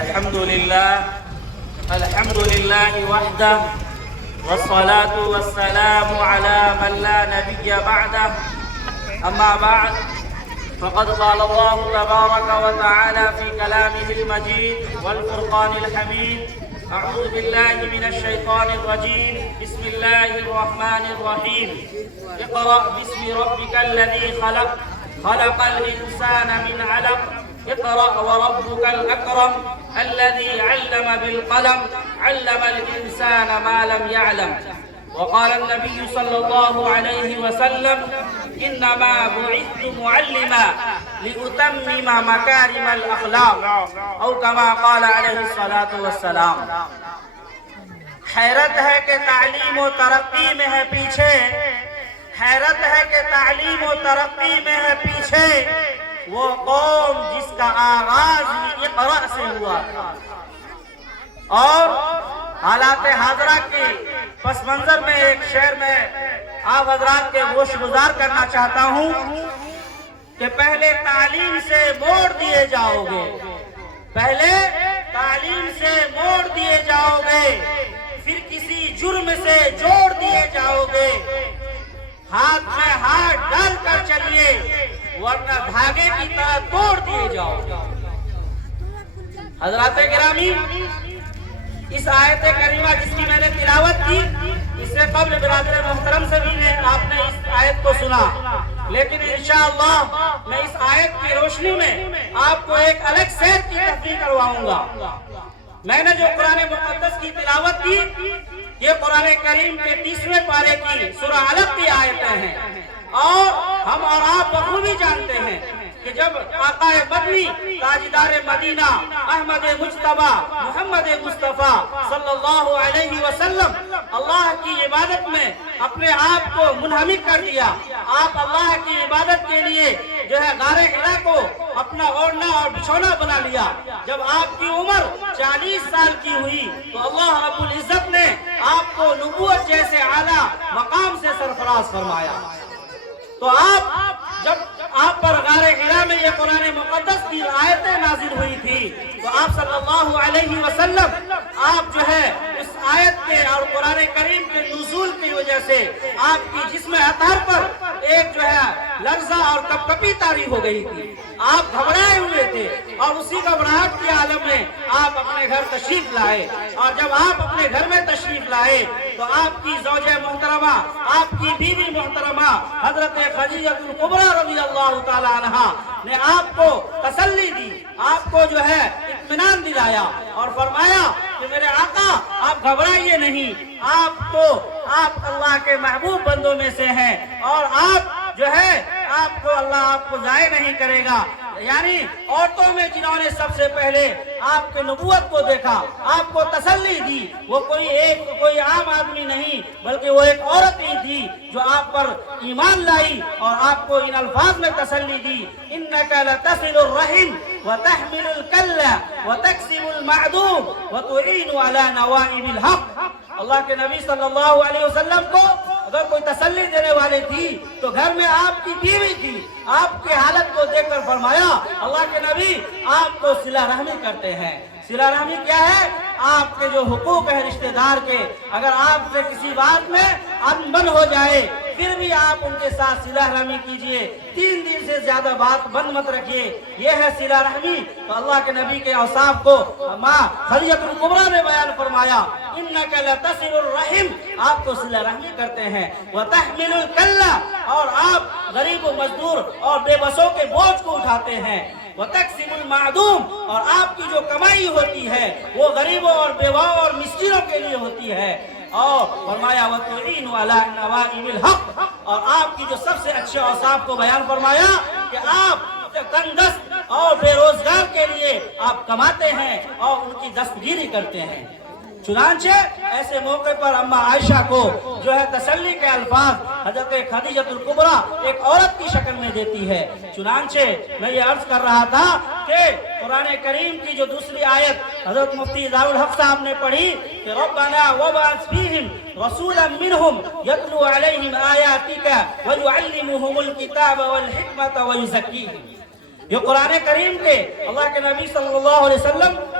الحمد لله وحده والصلاة والسلام على من لا نبي بعده أما بعد فقد قال الله تبارك وتعالى في كلامه المجيد والفرقان الحميد أعوذ بالله من الشيطان الرجيم بسم الله الرحمن الرحيم اقرأ باسم ربك الذي خلق خلق الإنسان من علق اقرأ وربك الأكرم الذي علم بالقلم علم الإنسان ما لم يعلم وقال النبي صلى الله عليه وسلم إنما بعثت معلما لأتمم مكارم الأخلاق أو كما قال عليه الصلاة والسلام. حیرت ہے کہ تعلیم و ترقی میں ہے پیچھے، حیرت ہے کہ تعلیم و ترقی میں ہے پیچھے وہ قوم جس کا آغاز ہی اقرأ سے ہوا تھا. اور حالات حاضرہ کی پس منظر میں ایک شعر میں آپ حضرات کے گوش گزار کرنا چاہتا ہوں کہ پہلے تعلیم سے موڑ دیے جاؤ گے، پہلے تعلیم سے موڑ دیے جاؤ گے، پھر کسی جرم سے جوڑ دیے جاؤ گے. ہاتھ میں ہاتھ ڈال کر چلیے ورنہ دھاگے کی طرح توڑ دیے جاؤ. حضرات گرامی، اس آیت کریمہ جس کی میں نے تلاوت کی، اس سے قبل برادر محترم سے بھی آپ نے اس آیت کو سنا، لیکن انشاءاللہ میں اس آیت کی روشنی میں آپ کو ایک الگ سیر کی تفریح کرواؤں گا. میں نے جو قرآن مقدس کی تلاوت کی یہ قرآن کریم کے 30ویں پارے کی سورہ علق کی آیتیں ہیں، اور ہم اور آپ بخوبی جانتے ہیں کہ جب آقا مدنی تاجدار مدینہ احمد مجتبی محمد مصطفیٰ صلی اللہ علیہ وسلم اللہ کی عبادت میں اپنے آپ کو منہمک کر دیا، آپ اللہ کی عبادت کے لیے جو ہے غار حرا کو اپنا اوڑھنا اور بچھونا بنا لیا. جب آپ کی عمر 40 سال کی ہوئی تو اللہ رب العزت نے آپ کو نبوت جیسے اعلیٰ مقام سے سرفراز فرمایا. تو جب آپ پر غار حرا میں یہ قرآن مقدس کی آیتیں نازل ہوئی تھی تو آپ صلی اللہ علیہ وسلم آپ جو ہے اس آیت کے اور قرآن کریم کے نزول کی وجہ سے آپ کی جسم اطہر پر ایک جو ہے لرزہ اور کپکپی طاری ہو گئی تھی. آپ گھبرائے ہوئے تھے اور اسی گھبراہٹ کے عالم میں آپ اپنے گھر تشریف لائے، اور جب آپ اپنے گھر میں تشریف لائے تو آپ کی زوجہ محترمہ، آپ کی بیوی محترمہ حضرت خدیجہ الکبریٰ رضی اللہ تعالی عنہا نے آپ کو تسلی دی، آپ کو جو ہے اطمینان دلایا اور فرمایا کہ میرے آقا آپ گھبرائیے نہیں، آپ اللہ کے محبوب بندوں میں سے ہیں اور آپ جو ہے آپ کو اللہ آپ کو ضائع نہیں کرے گا. یعنی عورتوں میں جنہوں نے سب سے پہلے آپ کے نبوت کو دیکھا، آپ کو تسلی دی، وہ کوئی عام آدمی نہیں بلکہ وہ ایک عورت ہی تھی جو آپ پر ایمان لائی اور آپ کو ان الفاظ میں تسلی دی: انک لتصل الرحم وتحمل الکل وتکسب المعدوم وتعین علی نوائب الحق. اللہ کے نبی صلی اللہ علیہ وسلم کو اگر کوئی تسلی دینے والے تھی تو گھر میں آپ کی بیوی تھی. آپ کی حالت کو دیکھ کر فرمایا اللہ کے نبی آپ کو صلہ رحمی کرتے ہیں. صلہ رحمی کیا ہے؟ آپ کے جو حقوق ہیں رشتہ دار کے، اگر آپ سے کسی بات میں انبن ہو جائے پھر بھی آپ ان کے ساتھ صلہ رحمی کیجئے، 3 دن سے زیادہ بات بند مت رکھیے، یہ ہے صلہ رحمی. تو اللہ کے نبی کے اوصاف کو ماں خدیجہ الکبریٰ نے بیان فرمایا: انک لتصل الرحم، آپ کو صلہ رحمی کرتے ہیں، وتحمل الکل، اور آپ غریب و مزدور اور بے بسوں کے بوجھ کو اٹھاتے ہیں، وتکسب المعدوم، اور آپ کی جو کمائی ہوتی ہے وہ غریبوں اور بیواؤں اور مسکینوں کے لیے ہوتی ہے. اور فرمایا وتعین علی نوائب الحق، اور آپ کی جو سب سے اچھے اوصاف کو بیان فرمایا کہ آپ تنگدست اور بے روزگار کے لیے آپ کماتے ہیں اور ان کی دستگیری کرتے ہیں. چنانچہ ایسے موقع پر اماں عائشہ کو جو ہے تسلی کے الفاظ حضرت خدیجہ الکبریٰ ایک عورت کی شکل میں دیتی ہے. چنانچہ میں یہ عرض کر رہا تھا کہ قرآن کریم کی جو دوسری آیت حضرت مفتی ضیاء الحق صاحب نے پڑھی کہ ربنا وابعث فیہم رسولا منہم یتلو علیہم آیاتک ویعلمہم الکتاب والحکمت ویزکیہم. یہ قرآن کریم کے اللہ کے نبی صلی اللہ علیہ وسلم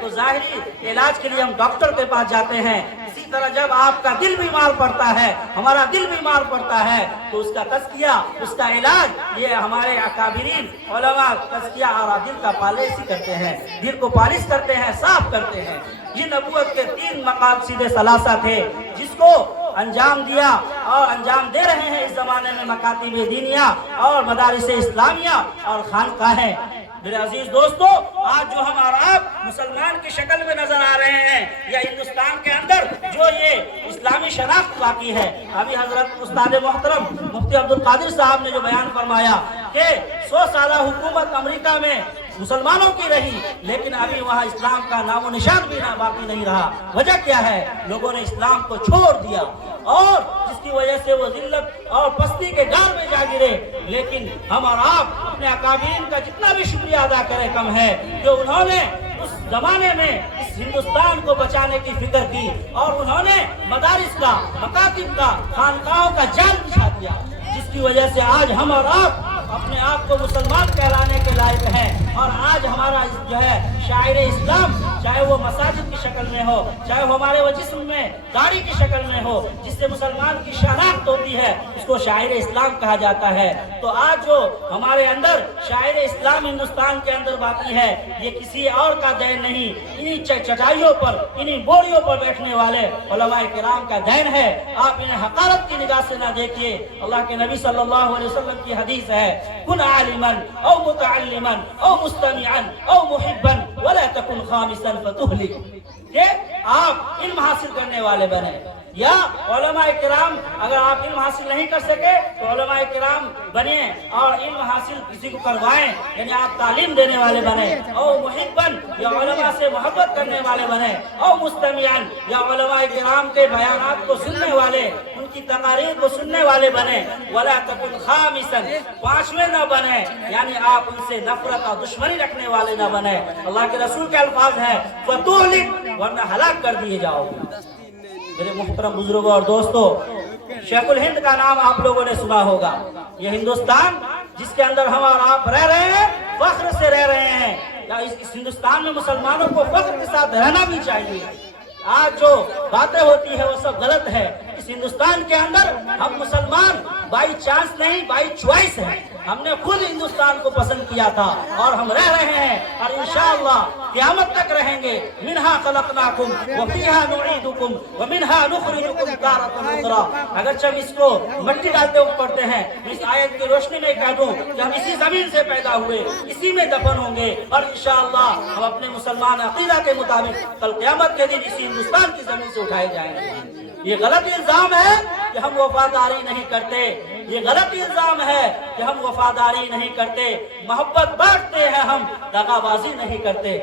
تو ظاہری علاج کے لیے ہم ڈاکٹر کے پاس جاتے ہیں. اسی طرح جب آپ کا دل بیمار پڑتا ہے, ہمارا دل بیمار پڑتا ہے, تو اس کا تزکیہ, اس کا علاج یہ ہمارے اکابرین علماء تزکیہ اور دل کا پالش کرتے ہیں, دل کو پالش کرتے ہیں, صاف کرتے ہیں. یہ نبوت کے 3 مقاصد ثلاثہ تھے جس کو انجام دیا اور انجام دے رہے ہیں اس زمانے میں مکاتب دینیہ اور مدارس اسلامیہ اور خانقاہیں. میرے عزیز دوستو, آج جو ہم اور آپ مسلمان کی شکل میں نظر آ رہے ہیں یا ہندوستان کے اندر جو یہ اسلامی شناخت باقی ہے, ابھی حضرت استاد محترم مفتی عبد القادر صاحب نے جو بیان فرمایا کہ 100 سالہ حکومت امریکہ میں مسلمانوں کی رہی, لیکن ابھی وہاں اسلام کا نام و نشان بھی باقی نہیں رہا. وجہ کیا ہے؟ لوگوں نے اسلام کو چھوڑ دیا اور جس کی وجہ سے وہ ذلت اور پستی کے گار میں جا گرے. لیکن ہم اور آپ اپنے اکابرین کا جتنا بھی شکریہ ادا کریں کم ہے کہ انہوں نے اس زمانے میں اس ہندوستان کو بچانے کی فکر کی اور انہوں نے مدارس کا, مکاتب کا, خانقاہوں کا جال بچھا دیا, جس کی وجہ سے آج ہم اور آپ اپنے آپ کو مسلمان کہلانے کے لائق ہیں. اور آج ہمارا جو ہے شاعر اسلام, چاہے وہ مساجد کی شکل میں ہو, چاہے وہ ہمارے وہ جسم میں داڑھی کی شکل میں ہو, جس سے مسلمان کی شناخت ہوتی ہے, اس کو شاعر اسلام کہا جاتا ہے. تو آج جو ہمارے اندر شاعر اسلام ہندوستان کے اندر باقی ہے, یہ کسی اور کا دین نہیں, انہی چٹائیوں پر, انہی بوریوں پر بیٹھنے والے علماء کرام کا دین ہے. آپ انہیں حقارت کی نگاہ سے نہ دیکھیے. اللہ کے نبی صلی اللہ علیہ وسلم کی حدیث ہے, کن عالما او متعلما او مستمعا او محبا ولا تكن خامسا فتهلك, کہ آپ علم حاصل کرنے والے بنے. یا علماء کرام, اگر آپ علم حاصل نہیں کر سکے تو علماء کرام بنیں اور علم حاصل کسی کو کروائیں, یعنی آپ تعلیم دینے والے بنیں. او محبن, یا علماء سے محبت کرنے والے بنیں. او مستمعن, یا علماء کرام کے بیانات کو سننے والے, ان کی تقاریر کو سننے والے بنیں. ولا تکن خامسا, 5ویں نہ بنیں, یعنی آپ ان سے نفرت اور دشمنی رکھنے والے نہ بنیں. اللہ کے رسول کے الفاظ ہیں فتهلك, ورنہ ہلاک کر دیے جاؤ. میرے محترم بزرگوں اور دوستو, شیخ الہند کا نام آپ لوگوں نے سنا ہوگا. یہ ہندوستان جس کے اندر ہم اور آپ رہ رہے ہیں, فخر سے رہ رہے ہیں. یا اس ہندوستان میں مسلمانوں کو فخر کے ساتھ رہنا بھی چاہیے. آج جو باتیں ہوتی ہیں وہ سب غلط ہے. اس ہندوستان کے اندر ہم مسلمان بائی چانس نہیں, بائی چوائس ہیں. ہم نے خود ہندوستان کو پسند کیا تھا اور ہم رہ رہے ہیں اور انشاءاللہ قیامت تک رہیں گے. منہا خلقناکم وفیہا نعیدکم ومنہا نخرجکم تارۃ اخری. اگرچہ ہم اس کو مٹی ڈالتے ہوئے پڑھتے ہیں, اس آیت کی روشنی میں کہہ دوں کہ ہم اسی زمین سے پیدا ہوئے, اسی میں دفن ہوں گے اور انشاءاللہ ہم اپنے مسلمان عقیدہ کے مطابق کل قیامت کے دن اسی ہندوستان کی زمین سے اٹھائے جائیں گے. یہ غلط الزام ہے کہ ہم وفاداری نہیں کرتے. یہ غلط الزام ہے کہ ہم وفاداری نہیں کرتے, محبت بانٹتے ہیں, ہم دغا بازی نہیں کرتے.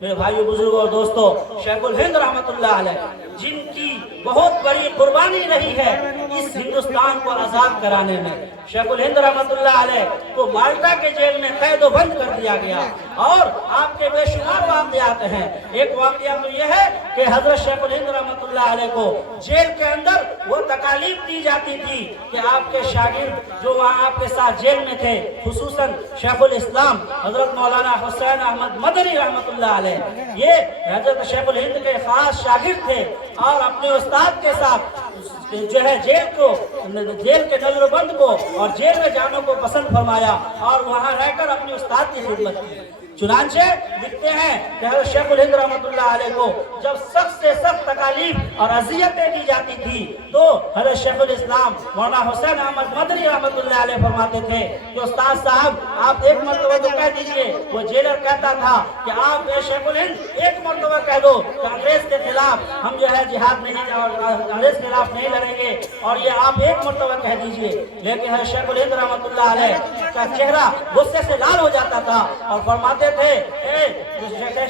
میرے بھائیو, بزرگوں اور دوستو, شیخ الہند رحمت اللہ علیہ, جن کی بہت بڑی قربانی رہی ہے اس ہندوستان کو آزاد کرانے میں. شیخ الہند رحمت اللہ علیہ کو مالٹا کے جیل میں قید و بند کر دیا گیا اور آپ کے بے شمار واقعات ہیں. ایک واقعہ تو یہ ہے کہ حضرت شیخ الہند رحمت اللہ علیہ کو جیل کے اندر وہ تکالیف دی جاتی تھی کہ آپ کے شاگرد جو وہاں آپ کے ساتھ جیل میں تھے, خصوصاً شیخ الاسلام حضرت مولانا حسین احمد مدنی رحمت اللہ علیہ, یہ حضرت شیخ الہند کے خاص شاگرد تھے اور اپنے استاد کے ساتھ جو ہے جیل کے نظر بند کو اور جیل میں جانے کو پسند فرمایا اور وہاں رہ کر اپنے استاد کی خدمت کی. چنانچہ لکھتے ہیں کہ حضرت شیخ الہند رحمت اللہ علیہ کو جب سخت سے سخت تکالیف اور اذیتیں دی جاتی تھی تو حضرت شیخ الاسلام مولانا حسین احمد مدنی رحمت اللہ علیہ فرماتے تھے کہ استاد صاحب آپ ایک مرتبہ تو کہہ دیجئے. وہ جیلر کہتا تھا کہ آپ شیخ الہند ایک مرتبہ کہہ دو کہ انگریز کے خلاف ہم جو ہے جہاد نہیں, انگریز کے خلاف نہیں لڑیں گے, اور یہ آپ ایک مرتبہ کہہ دیجئے. لیکن حضرت شیخ الہند رحمت اللہ علیہ کا چہرہ غصے سے لال ہو جاتا تھا اور فرماتے تھے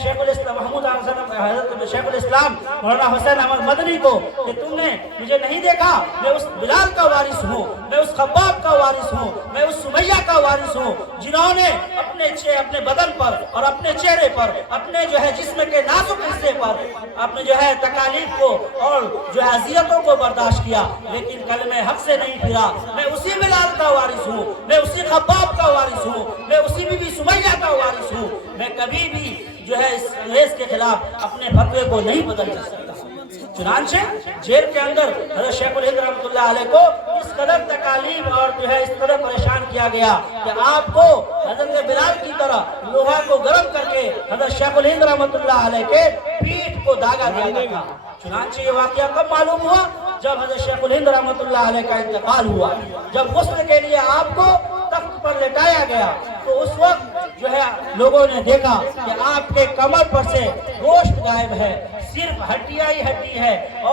شیخ الاسلام محمود حضرت شیخ الاسلام مولانا حسین احمد مدنی کو کہ تم نے مجھے نہیں دیکھا, میں اس بلال کا وارث ہوں, میں اس خباب کا وارث ہوں, میں اس سمیہ کا وارث ہوں جنہوں نے اپنے بدن پر اور اپنے چہرے پر, اپنے جو ہے جسم کے نازک حصے پر اپنے جو ہے تکالیف کو اور جو ہے اذیتوں کو برداشت برداشت کیا لیکن کلمہ حق سے نہیں پھرا. میں اسی بلال کا وارث ہوں, میں اسی خباب کا وارث ہوں, میں اسی بی بی سمیہ کا وارث ہوں. میں کبھی بھی جو ہے اس انگریز کے خلاف اپنے فتوے کو نہیں بدل سکتا. چنانچہ جیل کے اندر حضرت شیخ الہند رحمۃ اللہ علیہ کو اس قدر تکالیف اور جو ہے اس قدر پریشان کیا گیا کہ آپ کو حضرت بلال کی طرح لوہا کو گرم کر کے حضرت شیخ الہند رحمۃ اللہ علیہ کے پیٹھ کو داغا دیا گیا تھا. چنانچہ یہ واقعہ کب معلوم ہوا؟ جب حضرت شیخ الہند رحمۃ اللہ علیہ کا انتقال ہوا. جب غسل کے لیے آپ کو تخت پر لٹایا گیا تو اس وقت جو ہے لوگوں نے دیکھا کہ آپ کے کمر پر سے گوشت غائب ہے, صرف ہڈیاں ہی ہڈی ہے. اور